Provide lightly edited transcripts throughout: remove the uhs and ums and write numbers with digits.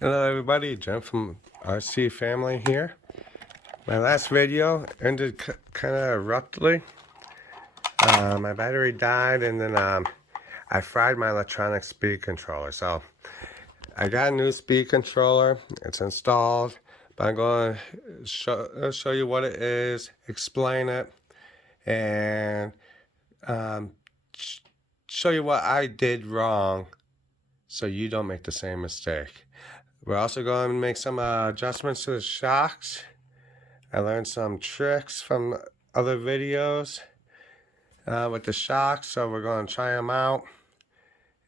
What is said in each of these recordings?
Hello everybody, Jim from RC Family here. My last video ended kind of abruptly. My battery died and then I fried my electronic speed controller. So I got a new speed controller, it's installed, but I'm going to show you what it is, explain it, and um, show you what I did wrong so you don't make the same mistake. We're also going to make some adjustments to the shocks. I learned some tricks from other videos with the shocks, so we're going to try them out.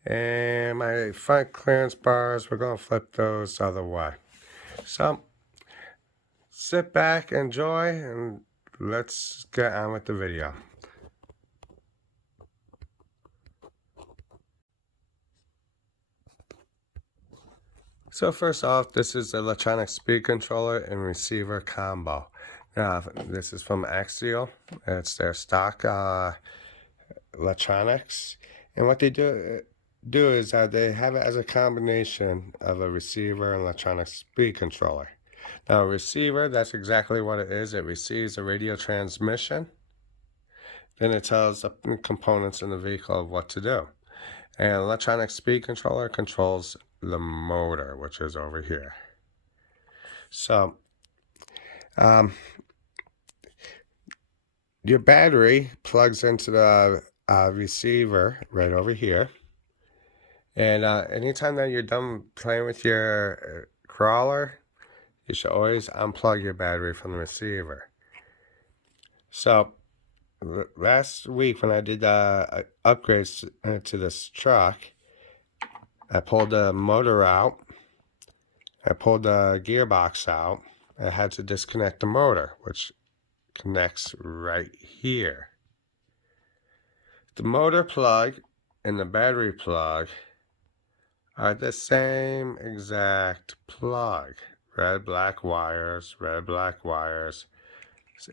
And my front clearance bars, we're going to flip those the other way. So sit back, enjoy, and let's get on with the video. So first off, this is the electronic speed controller and receiver combo. Now, this is from Axial. It's their stock electronics. And what they do is they have it as a combination of a receiver and electronic speed controller. Now, a receiver, that's exactly what it is. It receives a radio transmission. Then it tells the components in the vehicle of what to do. And electronic speed controller controls the motor, which is over here. So, your battery plugs into the receiver right over here. And anytime that you're done playing with your crawler, you should always unplug your battery from the receiver. So, last week when I did upgrades to this truck, I pulled the motor out, I pulled the gearbox out, I had to disconnect the motor, which connects right here. The motor plug and the battery plug are the same exact plug. Red, black wires,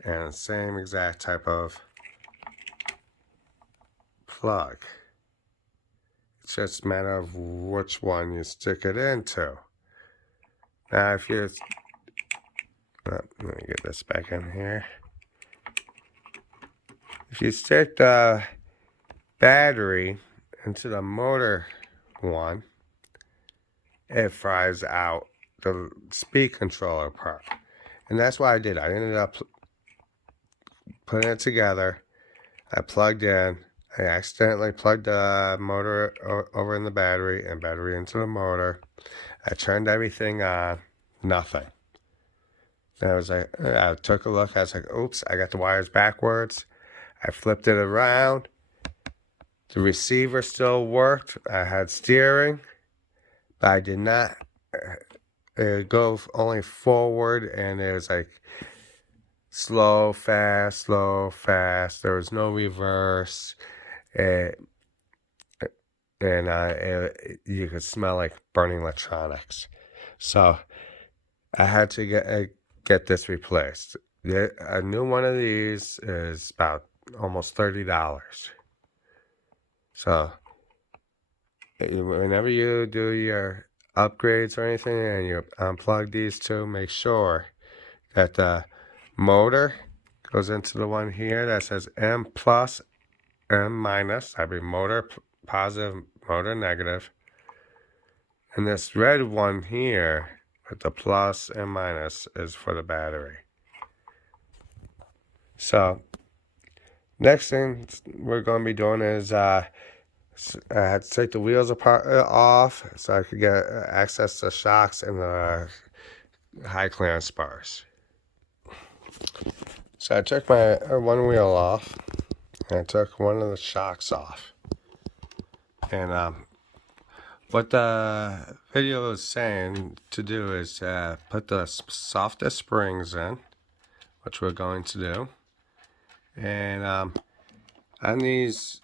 and same exact type of plug. It's just a matter of which one you stick it into. Now if you, let me get this back in here. If you stick the battery into the motor one, it fries out the speed controller part. And that's what I did. I ended up putting it together. I plugged in. I accidentally plugged the motor over in the battery and battery into the motor. I turned everything on. Nothing. And I took a look. I was like, oops, I got the wires backwards. I flipped it around. The receiver still worked. I had steering, but I did not go only forward, and it was like slow, fast, slow, fast. There was no reverse. You could smell like burning electronics. So I had to get this replaced. A new one of these is about almost $30. So whenever you do your upgrades or anything and you unplug these two, make sure that the motor goes into the one here that says M plus, M minus. That'd be motor positive, motor negative. And this red one here with the plus and minus is for the battery. So next thing we're going to be doing is I had to take the wheels off so I could get access to shocks and the high clearance bars. So I took my one wheel off and I took one of the shocks off. And what the video is saying to do is put the softest springs in, which we're going to do. And on these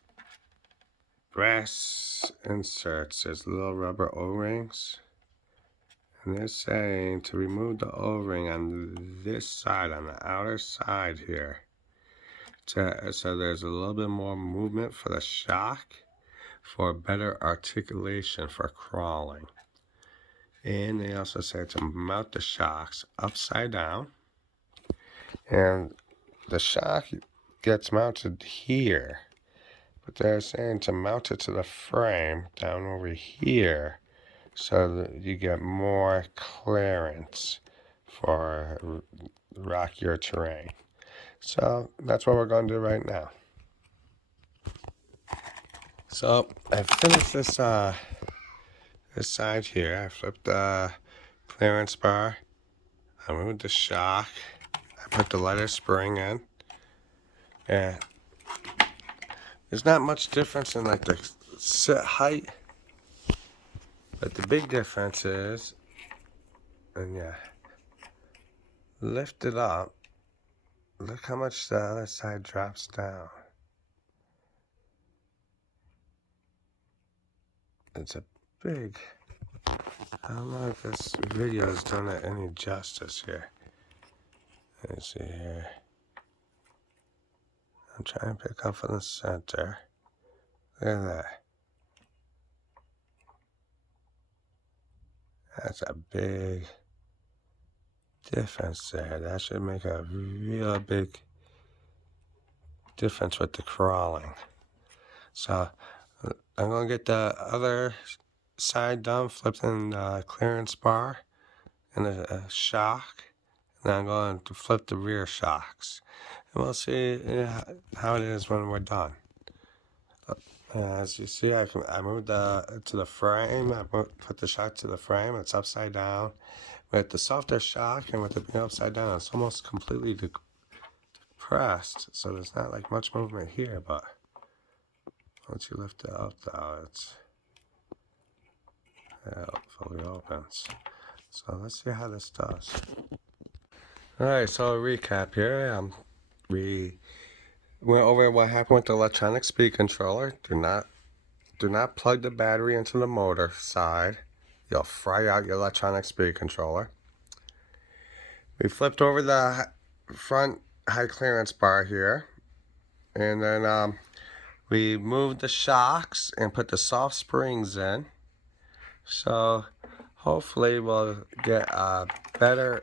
brass inserts, there's little rubber O-rings. And they're saying to remove the O-ring on this side, on the outer side here. So there's a little bit more movement for the shock, for better articulation for crawling. And they also say to mount the shocks upside down. And the shock gets mounted here. But they're saying to mount it to the frame down over here so that you get more clearance for rockier terrain. So that's what we're going to do right now. So I finished this this side here. I flipped the clearance bar. I moved the shock. I put the leather spring in. And there's not much difference in like the sit height. But the big difference is, and yeah, lift it up. Look how much the other side drops down. It's a big, I don't know if this video is doing it any justice here. Let's see here. I'm trying to pick up from the center. Look at that. That's a big difference there. That should make a real big difference with the crawling. So I'm going to get the other side done, flipping the clearance bar and a shock. And then I'm going to flip the rear shocks. And we'll see how it is when we're done. As you see, I moved to the frame. Put the shock to the frame. It's upside down. With the softer shock and with it being upside down, it's almost completely depressed. So there's not like much movement here, but once you lift it up, though, it fully opens. So let's see how this does. All right, so a recap here. We went over what happened with the electronic speed controller. Do not plug the battery into the motor side. You'll fry out your electronic speed controller. We flipped over the front high clearance bar here, and then we moved the shocks and put the soft springs in. So hopefully we'll get a better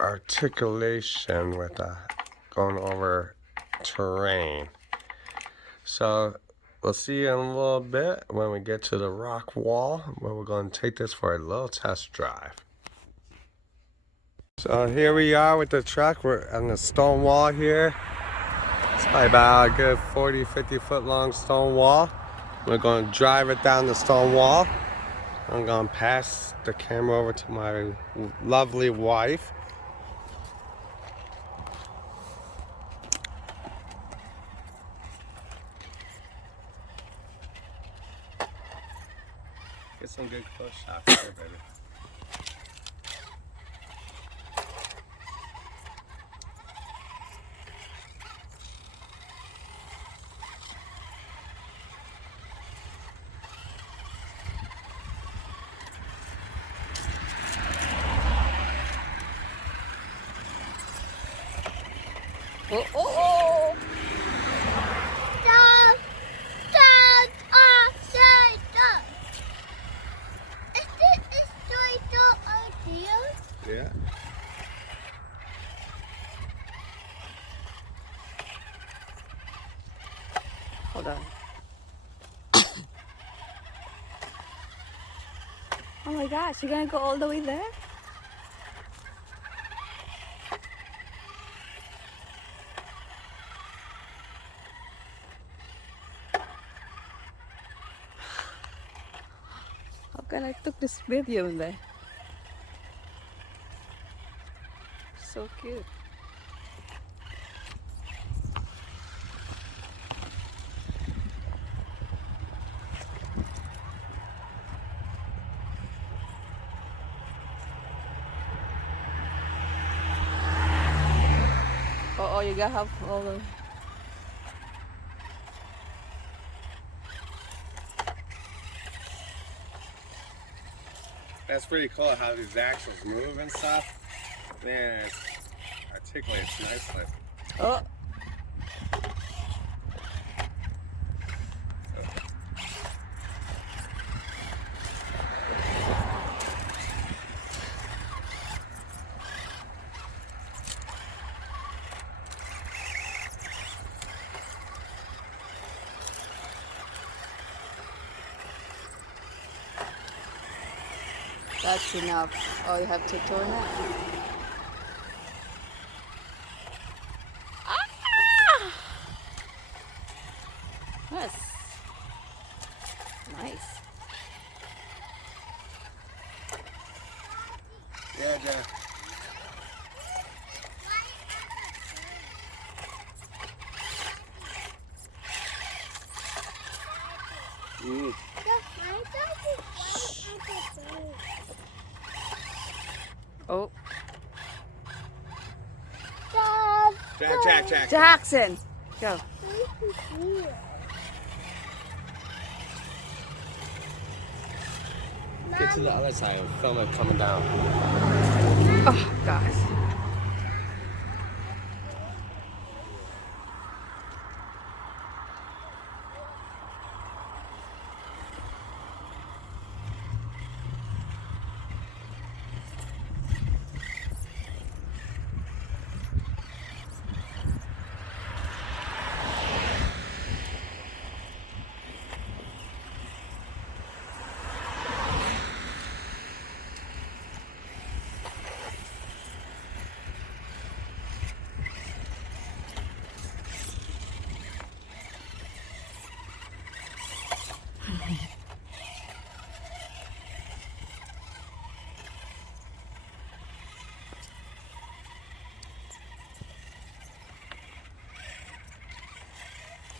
articulation with going over terrain. So we'll see you in a little bit when we get to the rock wall, where we're going to take this for a little test drive. So here we are with the truck. We're on the stone wall here. It's probably about a good 40-50 foot long stone wall. We're going to drive it down the stone wall. I'm going to pass the camera over to my lovely wife. Get some good close shots there, baby. Oh, oh, oh! Dog! Dog! Outside dog! Is this the idea? Yeah. Hold on. Oh my gosh, you're gonna go all the way there? How can I took this video in there? So cute. Oh, you gotta have all the... That's pretty cool how these axles move and stuff. Man, it articulates nicely. Oh! That's enough. Oh, you have to turn it. Ah! Yes. Nice. Yeah, Dad. Mm. Oh, Jack. Jackson, go. Get to the other side and film it coming down. Oh, gosh.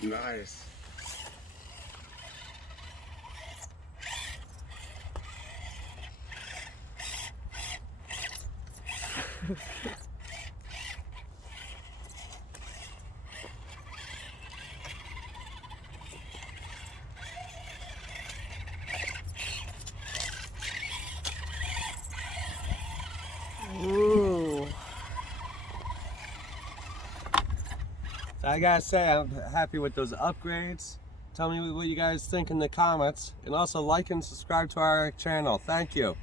Nice. Ooh. So I gotta say, I'm happy with those upgrades. Tell me what you guys think in the comments, and also like and subscribe to our channel. Thank you.